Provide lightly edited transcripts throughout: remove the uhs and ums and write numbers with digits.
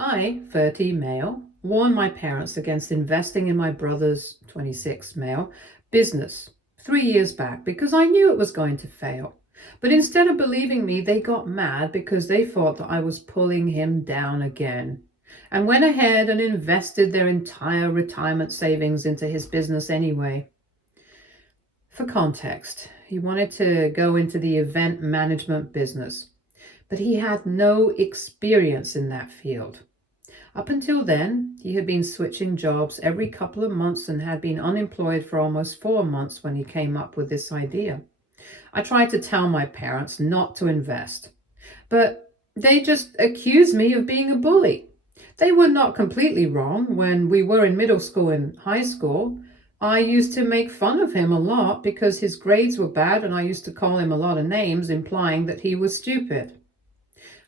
I, 30 male, warned my parents against investing in my brother's, 26 male, business 3 years back because I knew it was going to fail. But instead of believing me, they got mad because they thought that I was pulling him down again, and went ahead and invested their entire retirement savings into his business anyway. For context, he wanted to go into the event management business, but he had no experience in that field. Up until then, he had been switching jobs every couple of months and had been unemployed for almost 4 months when he came up with this idea. I tried to tell my parents not to invest, but they just accused me of being a bully. They were not completely wrong. When we were in middle school and high school, I used to make fun of him a lot because his grades were bad, and I used to call him a lot of names, implying that he was stupid.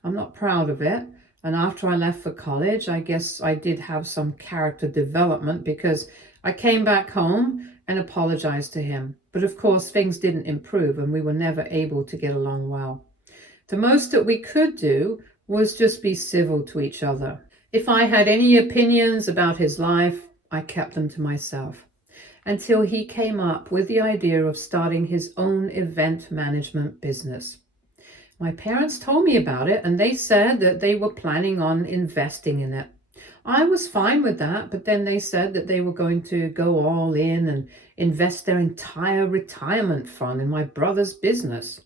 I'm not proud of it. And after I left for college, I guess I did have some character development because I came back home and apologized to him. But of course, things didn't improve and we were never able to get along well. The most that we could do was just be civil to each other. If I had any opinions about his life, I kept them to myself until he came up with the idea of starting his own event management business. My parents told me about it and they said that they were planning on investing in it. I was fine with that, but then they said that they were going to go all in and invest their entire retirement fund in my brother's business.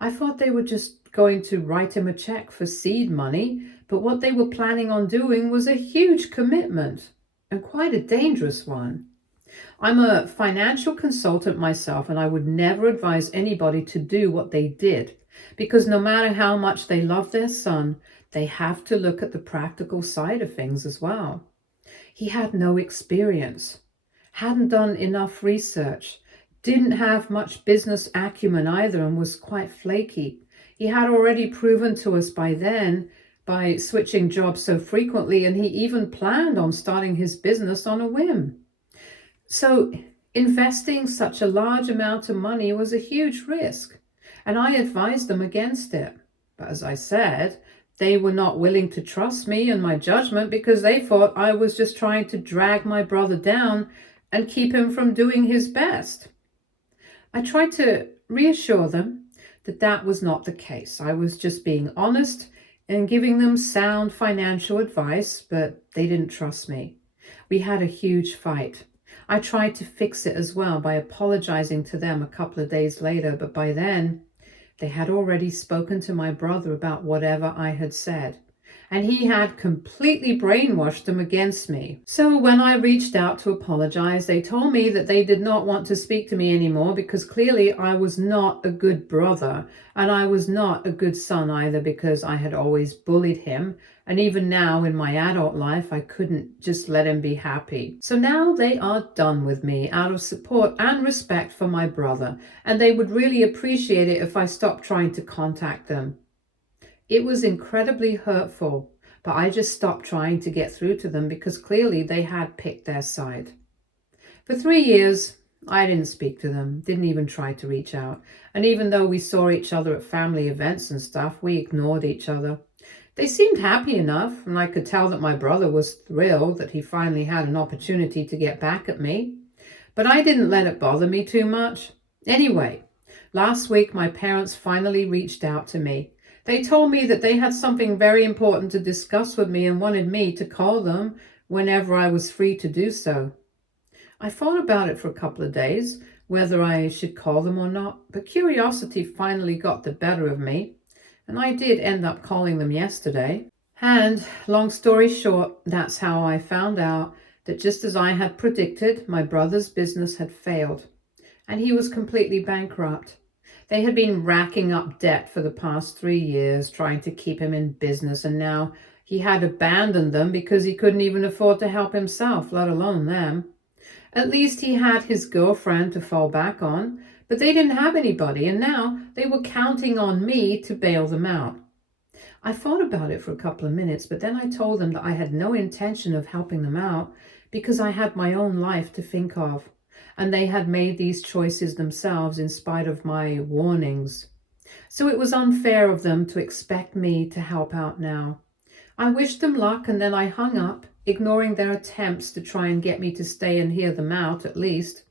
I thought they were just going to write him a check for seed money, but what they were planning on doing was a huge commitment and quite a dangerous one. I'm a financial consultant myself, and I would never advise anybody to do what they did, because no matter how much they love their son, they have to look at the practical side of things as well. He had no experience, hadn't done enough research, didn't have much business acumen either, and was quite flaky. He had already proven to us by then by switching jobs so frequently, and he even planned on starting his business on a whim. So investing such a large amount of money was a huge risk, and I advised them against it. But as I said, they were not willing to trust me and my judgment because they thought I was just trying to drag my brother down and keep him from doing his best. I tried to reassure them that that was not the case. I was just being honest and giving them sound financial advice, but they didn't trust me. We had a huge fight. I tried to fix it as well by apologizing to them a couple of days later, but by then they had already spoken to my brother about whatever I had said, and he had completely brainwashed them against me. So when I reached out to apologize, they told me that they did not want to speak to me anymore because clearly I was not a good brother, and I was not a good son either because I had always bullied him, and even now in my adult life I couldn't just let him be happy. So now they are done with me out of support and respect for my brother, and they would really appreciate it if I stopped trying to contact them. It was incredibly hurtful, but I just stopped trying to get through to them because clearly they had picked their side. For 3 years, I didn't speak to them, didn't even try to reach out. And even though we saw each other at family events and stuff, we ignored each other. They seemed happy enough, and I could tell that my brother was thrilled that he finally had an opportunity to get back at me. But I didn't let it bother me too much. Anyway, last week my parents finally reached out to me. They told me that they had something very important to discuss with me and wanted me to call them whenever I was free to do so. I thought about it for a couple of days, whether I should call them or not, but curiosity finally got the better of me, and I did end up calling them yesterday. And long story short, that's how I found out that just as I had predicted, my brother's business had failed, and he was completely bankrupt. They had been racking up debt for the past 3 years, trying to keep him in business, and now he had abandoned them because he couldn't even afford to help himself, let alone them. At least he had his girlfriend to fall back on, but they didn't have anybody, and now they were counting on me to bail them out. I thought about it for a couple of minutes, but then I told them that I had no intention of helping them out because I had my own life to think of, and they had made these choices themselves in spite of my warnings. So it was unfair of them to expect me to help out now. I wished them luck and then I hung up, ignoring their attempts to try and get me to stay and hear them out at least.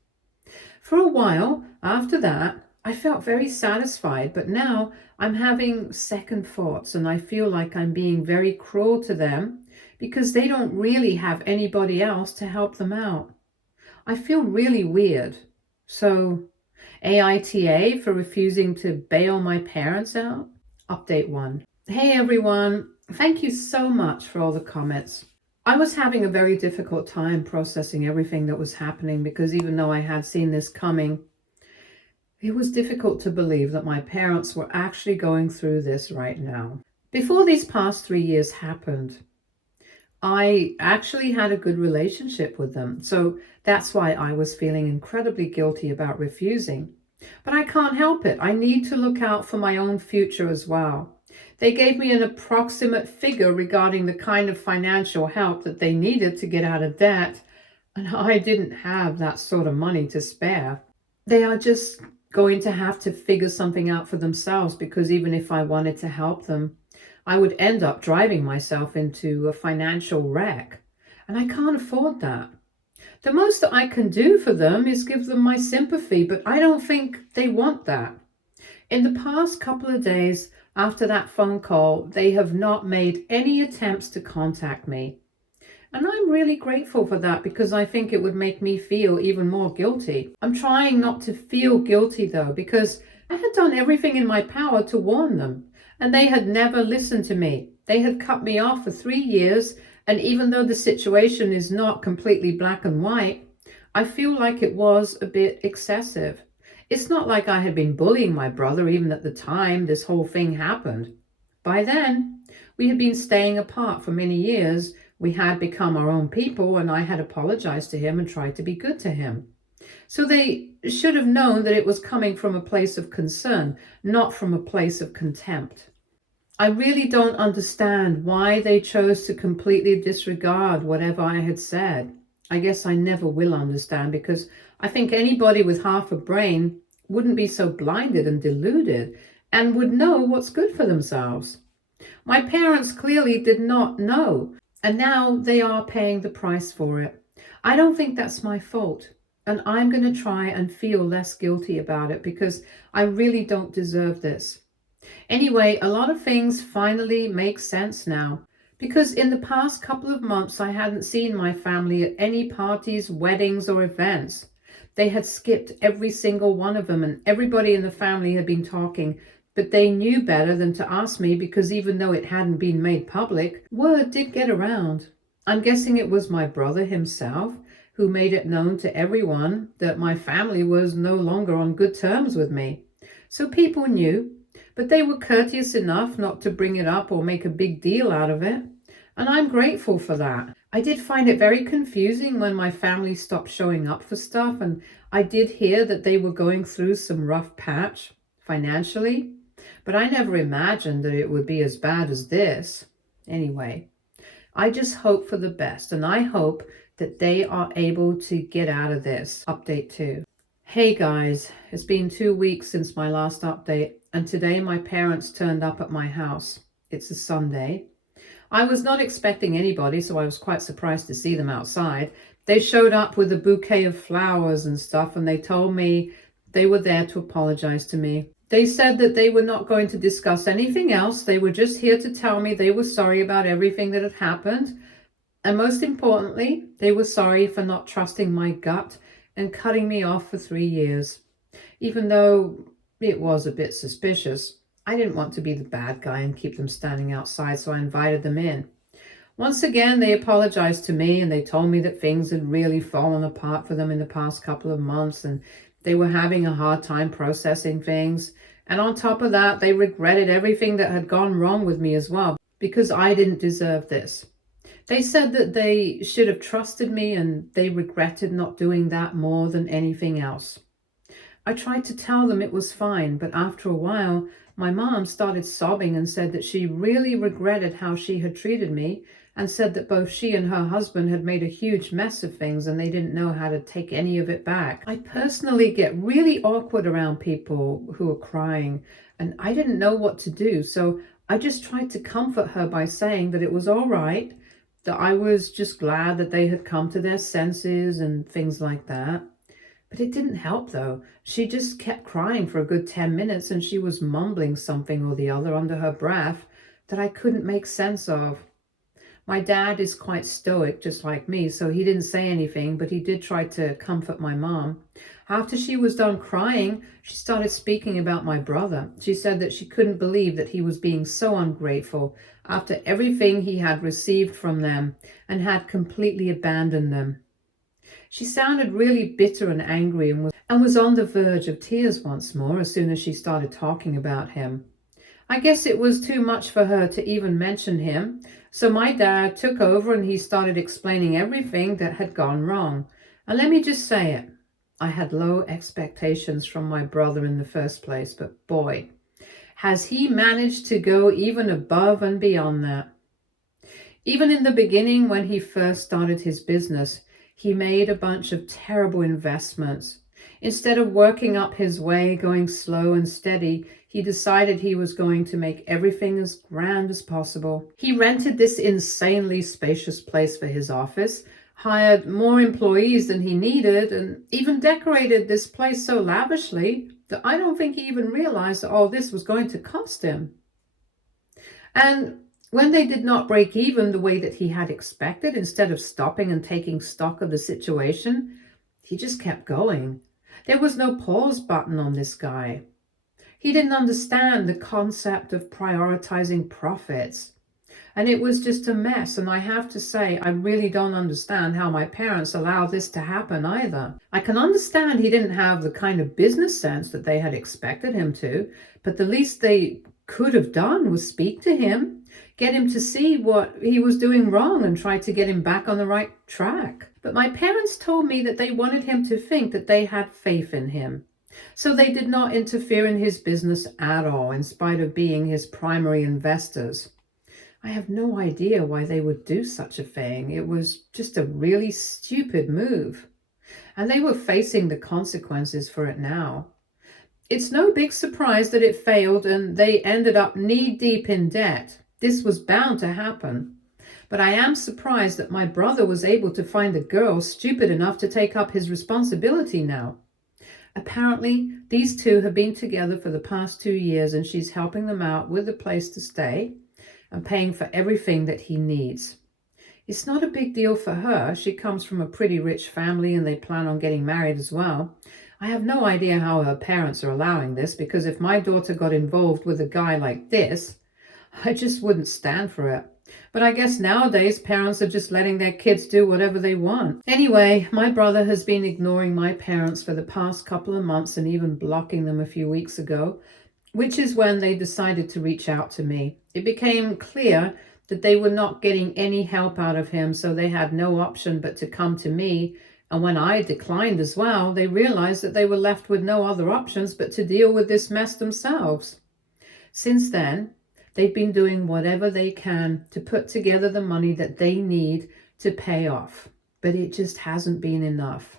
For a while after that, I felt very satisfied, but now I'm having second thoughts and I feel like I'm being very cruel to them because they don't really have anybody else to help them out. I feel really weird. So, AITA for refusing to bail my parents out? Update 1. Hey everyone, thank you so much for all the comments. I was having a very difficult time processing everything that was happening because even though I had seen this coming, it was difficult to believe that my parents were actually going through this right now. Before these past 3 years happened, I actually had a good relationship with them, so that's why I was feeling incredibly guilty about refusing. But I can't help it. I need to look out for my own future as well. They gave me an approximate figure regarding the kind of financial help that they needed to get out of debt, and I didn't have that sort of money to spare. They are just going to have to figure something out for themselves because even if I wanted to help them, I would end up driving myself into a financial wreck, and I can't afford that. The most that I can do for them is give them my sympathy, but I don't think they want that. In the past couple of days after that phone call, they have not made any attempts to contact me. And I'm really grateful for that because I think it would make me feel even more guilty. I'm trying not to feel guilty though, because I had done everything in my power to warn them, and they had never listened to me. They had cut me off for 3 years, and even though the situation is not completely black and white, I feel like it was a bit excessive. It's not like I had been bullying my brother even at the time this whole thing happened. By then, we had been staying apart for many years. We had become our own people, and I had apologized to him and tried to be good to him. So they should have known that it was coming from a place of concern, not from a place of contempt. I really don't understand why they chose to completely disregard whatever I had said. I guess I never will understand because I think anybody with half a brain wouldn't be so blinded and deluded and would know what's good for themselves. My parents clearly did not know, and now they are paying the price for it. I don't think that's my fault, and I'm going to try and feel less guilty about it because I really don't deserve this. Anyway, a lot of things finally make sense now. Because in the past couple of months, I hadn't seen my family at any parties, weddings, or events. They had skipped every single one of them, and everybody in the family had been talking, but they knew better than to ask me because even though it hadn't been made public, word did get around. I'm guessing it was my brother himself who made it known to everyone that my family was no longer on good terms with me. So people knew, but they were courteous enough not to bring it up or make a big deal out of it, and I'm grateful for that. I did find it very confusing when my family stopped showing up for stuff, and I did hear that they were going through some rough patch financially, but I never imagined that it would be as bad as this. Anyway, I just hope for the best, and I hope that they are able to get out of this. Update 2. Hey guys, it's been 2 weeks since my last update, and today my parents turned up at my house. It's a Sunday. I was not expecting anybody, so I was quite surprised to see them outside. They showed up with a bouquet of flowers and stuff, and they told me they were there to apologize to me. They said that they were not going to discuss anything else. They were just here to tell me they were sorry about everything that had happened. And most importantly, they were sorry for not trusting my gut and cutting me off for 3 years. Even though it was a bit suspicious, I didn't want to be the bad guy and keep them standing outside, so I invited them in. Once again, they apologized to me and they told me that things had really fallen apart for them in the past couple of months and they were having a hard time processing things. And on top of that, they regretted everything that had gone wrong with me as well because I didn't deserve this. They said that they should have trusted me and they regretted not doing that more than anything else. I tried to tell them it was fine, but after a while, my mom started sobbing and said that she really regretted how she had treated me and said that both she and her husband had made a huge mess of things and they didn't know how to take any of it back. I personally get really awkward around people who are crying and I didn't know what to do, so I just tried to comfort her by saying that it was all right, that I was just glad that they had come to their senses and things like that. But it didn't help though. She just kept crying for a good 10 minutes and she was mumbling something or the other under her breath that I couldn't make sense of. My dad is quite stoic, just like me, so he didn't say anything, but he did try to comfort my mom. After she was done crying, she started speaking about my brother. She said that she couldn't believe that he was being so ungrateful after everything he had received from them and had completely abandoned them. She sounded really bitter and angry and was on the verge of tears once more as soon as she started talking about him. I guess it was too much for her to even mention him, so my dad took over and he started explaining everything that had gone wrong. And let me just say it, I had low expectations from my brother in the first place, but boy, has he managed to go even above and beyond that. Even in the beginning, when he first started his business, he made a bunch of terrible investments. Instead of working up his way, going slow and steady, he decided he was going to make everything as grand as possible. He rented this insanely spacious place for his office, hired more employees than he needed, and even decorated this place so lavishly that I don't think he even realized that all this was going to cost him. And when they did not break even the way that he had expected, instead of stopping and taking stock of the situation, he just kept going. There was no pause button on this guy. He didn't understand the concept of prioritizing profits. And it was just a mess. And I have to say, I really don't understand how my parents allowed this to happen either. I can understand he didn't have the kind of business sense that they had expected him to, but the least they could have done was speak to him, get him to see what he was doing wrong and try to get him back on the right track. But my parents told me that they wanted him to think that they had faith in him. So they did not interfere in his business at all, in spite of being his primary investors. I have no idea why they would do such a thing. It was just a really stupid move. And they were facing the consequences for it now. It's no big surprise that it failed and they ended up knee-deep in debt. This was bound to happen. But I am surprised that my brother was able to find a girl stupid enough to take up his responsibility now. Apparently, these two have been together for the past 2 years and she's helping them out with a place to stay and paying for everything that he needs. It's not a big deal for her. She comes from a pretty rich family and they plan on getting married as well. I have no idea how her parents are allowing this, because if my daughter got involved with a guy like this, I just wouldn't stand for it. But I guess nowadays parents are just letting their kids do whatever they want. Anyway, my brother has been ignoring my parents for the past couple of months and even blocking them a few weeks ago, which is when they decided to reach out to me. It became clear that they were not getting any help out of him, so they had no option but to come to me. And when I declined as well, they realized that they were left with no other options but to deal with this mess themselves. Since then, they've been doing whatever they can to put together the money that they need to pay off, but it just hasn't been enough.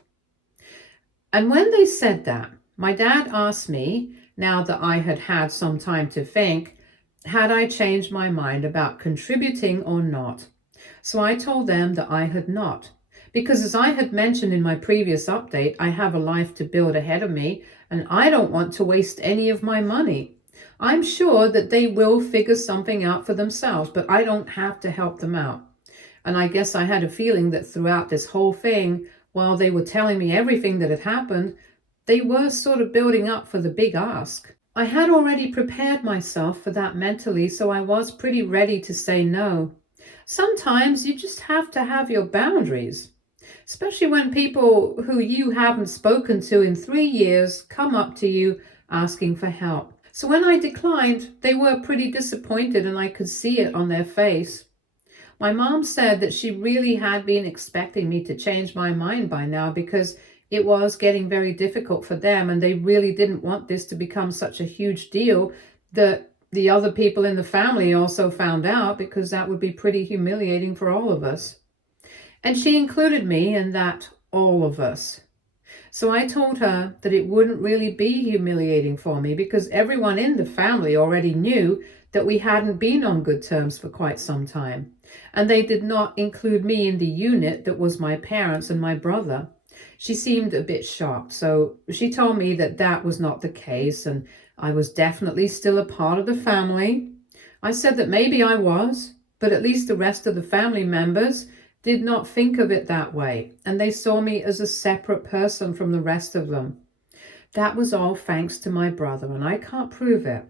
And when they said that, my dad asked me, now that I had had some time to think, had I changed my mind about contributing or not. So I told them that I had not, because as I had mentioned in my previous update, I have a life to build ahead of me and I don't want to waste any of my money. I'm sure that they will figure something out for themselves, but I don't have to help them out. And I guess I had a feeling that throughout this whole thing, while they were telling me everything that had happened, they were sort of building up for the big ask. I had already prepared myself for that mentally, so I was pretty ready to say no. Sometimes you just have to have your boundaries, especially when people who you haven't spoken to in 3 years come up to you asking for help. So when I declined, they were pretty disappointed and I could see it on their face. My mom said that she really had been expecting me to change my mind by now, because it was getting very difficult for them and they really didn't want this to become such a huge deal that the other people in the family also found out, because that would be pretty humiliating for all of us. And she included me in that all of us. So I told her that it wouldn't really be humiliating for me, because everyone in the family already knew that we hadn't been on good terms for quite some time, and they did not include me in the unit that was my parents and my brother. She seemed a bit shocked, so she told me that that was not the case and I was definitely still a part of the family. I said that maybe I was, but at least the rest of the family members did not think of it that way, and they saw me as a separate person from the rest of them. That was all thanks to my brother, and I can't prove it,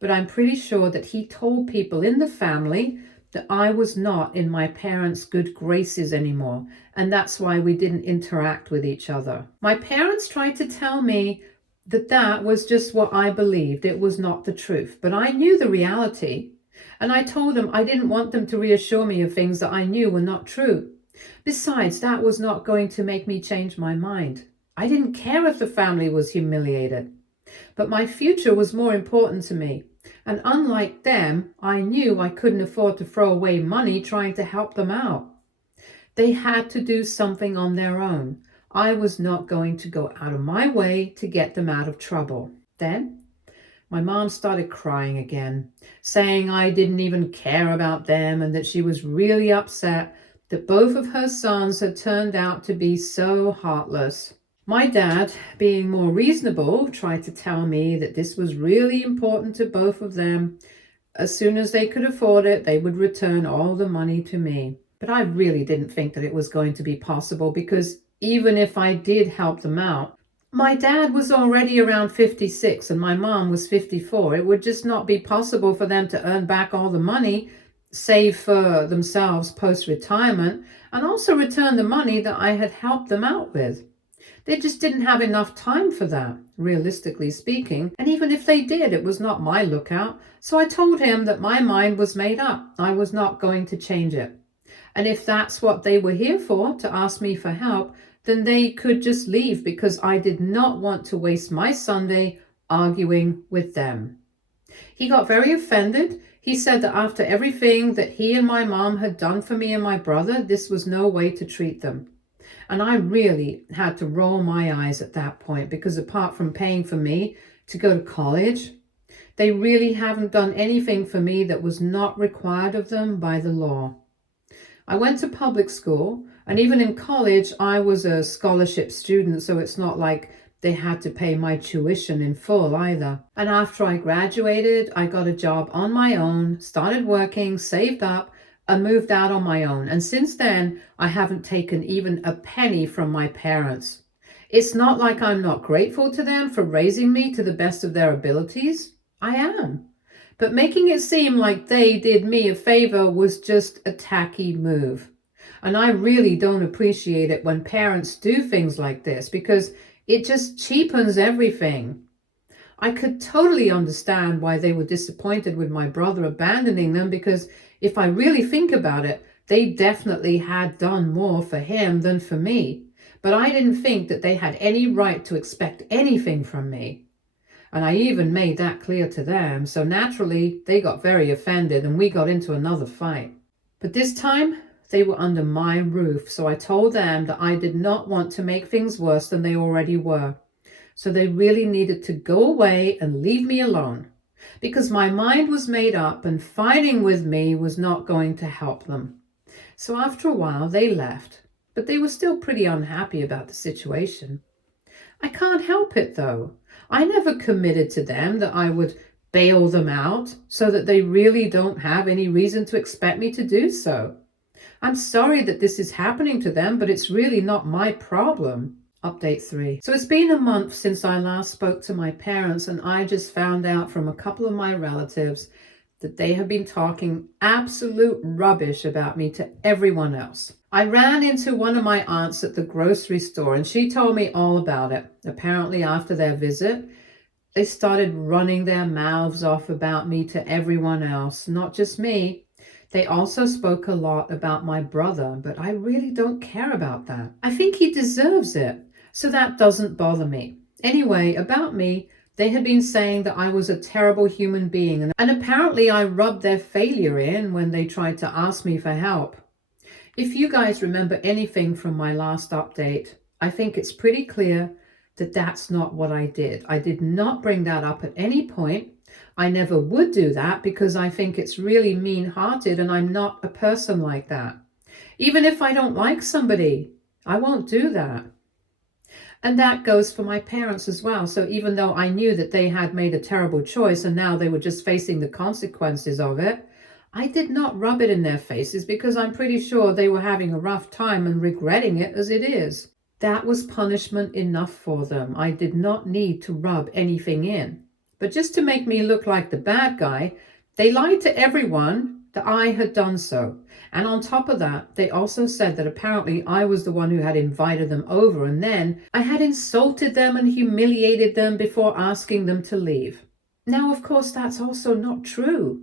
but I'm pretty sure that he told people in the family that I was not in my parents' good graces anymore, and that's why we didn't interact with each other. My parents tried to tell me that that was just what I believed. It was not the truth, but I knew the reality, and I told them I didn't want them to reassure me of things that I knew were not true. Besides, that was not going to make me change my mind. I didn't care if the family was humiliated, but my future was more important to me. And unlike them, I knew I couldn't afford to throw away money trying to help them out. They had to do something on their own. I was not going to go out of my way to get them out of trouble. Then my mom started crying again, saying I didn't even care about them and that she was really upset that both of her sons had turned out to be so heartless. My dad, being more reasonable, tried to tell me that this was really important to both of them. As soon as they could afford it, they would return all the money to me. But I really didn't think that it was going to be possible, because even if I did help them out, my dad was already around 56 and my mom was 54. It would just not be possible for them to earn back all the money, save for themselves post-retirement, and also return the money that I had helped them out with. They just didn't have enough time for that, realistically speaking. And even if they did, it was not my lookout. So I told him that my mind was made up. I was not going to change it. And if that's what they were here for, to ask me for help, then they could just leave, because I did not want to waste my Sunday arguing with them. He got very offended. He said that after everything that he and my mom had done for me and my brother, this was no way to treat them. And I really had to roll my eyes at that point, because apart from paying for me to go to college, they really haven't done anything for me that was not required of them by the law. I went to public school, and even in college, I was a scholarship student, so it's not like they had to pay my tuition in full either. And after I graduated, I got a job on my own, started working, saved up, and moved out on my own. And since then, I haven't taken even a penny from my parents. It's not like I'm not grateful to them for raising me to the best of their abilities. I am. But making it seem like they did me a favor was just a tacky move. And I really don't appreciate it when parents do things like this, because it just cheapens everything. I could totally understand why they were disappointed with my brother abandoning them, because if I really think about it, they definitely had done more for him than for me. But I didn't think that they had any right to expect anything from me. And I even made that clear to them, so naturally they got very offended and we got into another fight. But this time, they were under my roof, so I told them that I did not want to make things worse than they already were. So they really needed to go away and leave me alone, because my mind was made up and fighting with me was not going to help them. So after a while, they left, but they were still pretty unhappy about the situation. I can't help it though. I never committed to them that I would bail them out, so that they really don't have any reason to expect me to do so. I'm sorry that this is happening to them, but it's really not my problem. Update 3. So it's been a month since I last spoke to my parents, and I just found out from a couple of my relatives that they have been talking absolute rubbish about me to everyone else. I ran into one of my aunts at the grocery store, and she told me all about it. Apparently, after their visit, they started running their mouths off about me to everyone else, not just me. They also spoke a lot about my brother, but I really don't care about that. I think he deserves it, so that doesn't bother me. Anyway, about me, they had been saying that I was a terrible human being, and apparently I rubbed their failure in when they tried to ask me for help. If you guys remember anything from my last update, I think it's pretty clear that that's not what I did. I did not bring that up at any point. I never would do that because I think it's really mean-hearted and I'm not a person like that. Even if I don't like somebody, I won't do that. And that goes for my parents as well. So even though I knew that they had made a terrible choice and now they were just facing the consequences of it, I did not rub it in their faces because I'm pretty sure they were having a rough time and regretting it as it is. That was punishment enough for them. I did not need to rub anything in. But just to make me look like the bad guy, they lied to everyone that I had done so. And on top of that, they also said that apparently I was the one who had invited them over, and then I had insulted them and humiliated them before asking them to leave. Now, of course, that's also not true.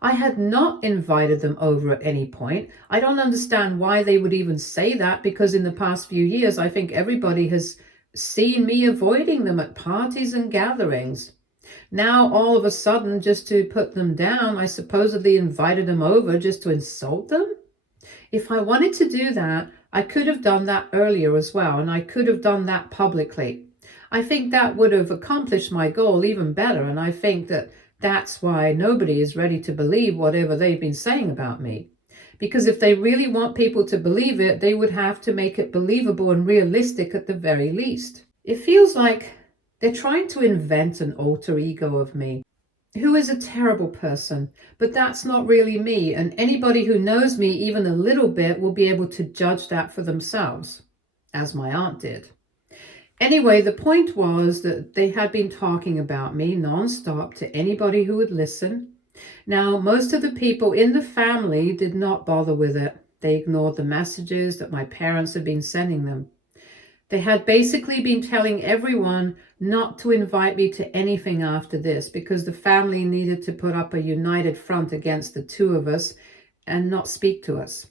I had not invited them over at any point. I don't understand why they would even say that, because in the past few years, I think everybody has seen me avoiding them at parties and gatherings. Now, all of a sudden, just to put them down, I supposedly invited them over just to insult them? If I wanted to do that, I could have done that earlier as well, and I could have done that publicly. I think that would have accomplished my goal even better, and I think that that's why nobody is ready to believe whatever they've been saying about me. Because if they really want people to believe it, they would have to make it believable and realistic at the very least. It feels like they're trying to invent an alter ego of me, who is a terrible person, but that's not really me, and anybody who knows me even a little bit will be able to judge that for themselves, as my aunt did. Anyway, the point was that they had been talking about me nonstop to anybody who would listen. Now, most of the people in the family did not bother with it. They ignored the messages that my parents had been sending them. They had basically been telling everyone not to invite me to anything after this because the family needed to put up a united front against the two of us and not speak to us.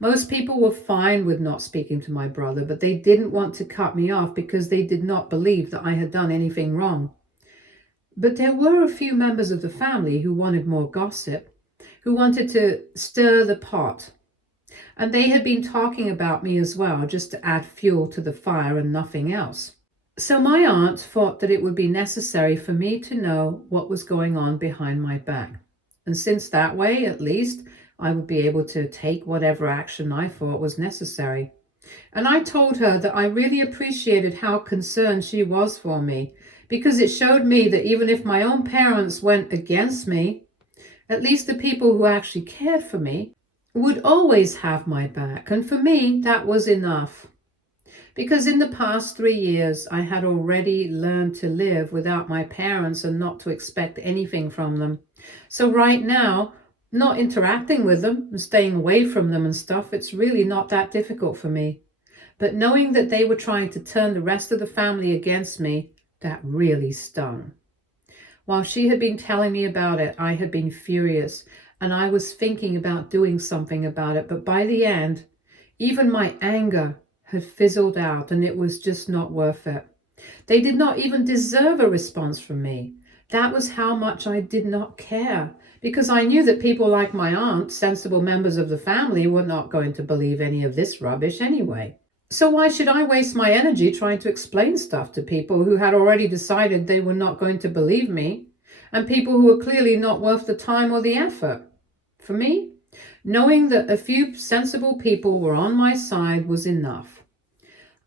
Most people were fine with not speaking to my brother, but they didn't want to cut me off because they did not believe that I had done anything wrong. But there were a few members of the family who wanted more gossip, who wanted to stir the pot. And they had been talking about me as well, just to add fuel to the fire and nothing else. So my aunt thought that it would be necessary for me to know what was going on behind my back. And since that way, at least, I would be able to take whatever action I thought was necessary. And I told her that I really appreciated how concerned she was for me, because it showed me that even if my own parents went against me, at least the people who actually cared for me would always have my back. And for me, that was enough. Because in the past 3 years, I had already learned to live without my parents and not to expect anything from them. So right now, not interacting with them and staying away from them and stuff, it's really not that difficult for me. But knowing that they were trying to turn the rest of the family against me, that really stung. While she had been telling me about it, I had been furious, and I was thinking about doing something about it. But by the end, even my anger had fizzled out, and it was just not worth it. They did not even deserve a response from me. That was how much I did not care, because I knew that people like my aunt, sensible members of the family, were not going to believe any of this rubbish anyway. So why should I waste my energy trying to explain stuff to people who had already decided they were not going to believe me, and people who were clearly not worth the time or the effort? For me, knowing that a few sensible people were on my side was enough.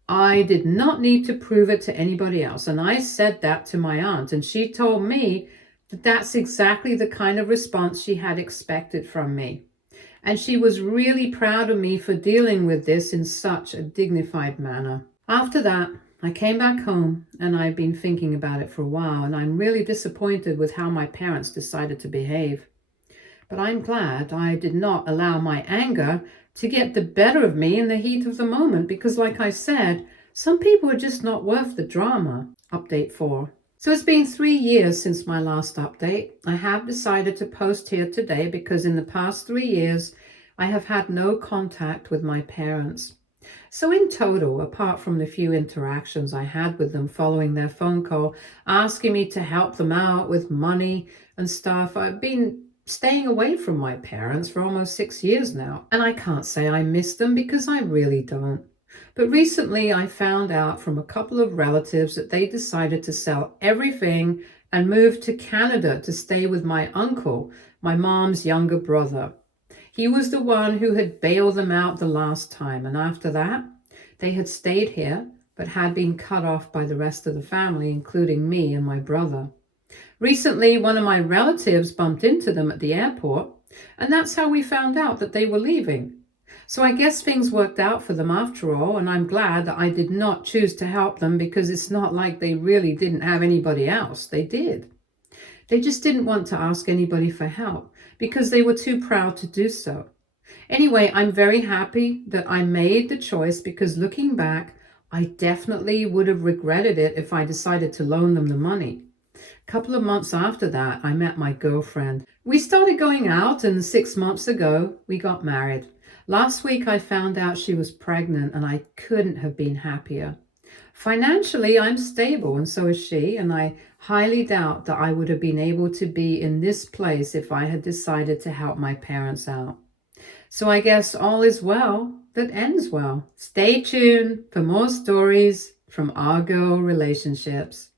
I did not need to prove it to anybody else, and I said that to my aunt, and she told me that that's exactly the kind of response she had expected from me. And she was really proud of me for dealing with this in such a dignified manner. After that, I came back home, and I've been thinking about it for a while, and I'm really disappointed with how my parents decided to behave. But I'm glad I did not allow my anger to get the better of me in the heat of the moment, because like I said, some people are just not worth the drama. Update 4. So it's been 3 years since my last update. I have decided to post here today because in the past 3 years, I have had no contact with my parents. So in total, apart from the few interactions I had with them following their phone call, asking me to help them out with money and stuff, I've been staying away from my parents for almost 6 years now. And I can't say I miss them because I really don't. But recently I found out from a couple of relatives that they decided to sell everything and moved to Canada to stay with my uncle, my mom's younger brother. He was the one who had bailed them out the last time, and after that, they had stayed here, but had been cut off by the rest of the family, including me and my brother. Recently, one of my relatives bumped into them at the airport, and that's how we found out that they were leaving. So I guess things worked out for them after all, and I'm glad that I did not choose to help them, because it's not like they really didn't have anybody else. They did. They just didn't want to ask anybody for help because they were too proud to do so. Anyway, I'm very happy that I made the choice, because looking back, I definitely would have regretted it if I decided to loan them the money. A couple of months after that, I met my girlfriend. We started going out, and 6 months ago, we got married. Last week, I found out she was pregnant, and I couldn't have been happier. Financially, I'm stable, and so is she, and I highly doubt that I would have been able to be in this place if I had decided to help my parents out. So I guess all is well that ends well. Stay tuned for more stories from our girl relationships.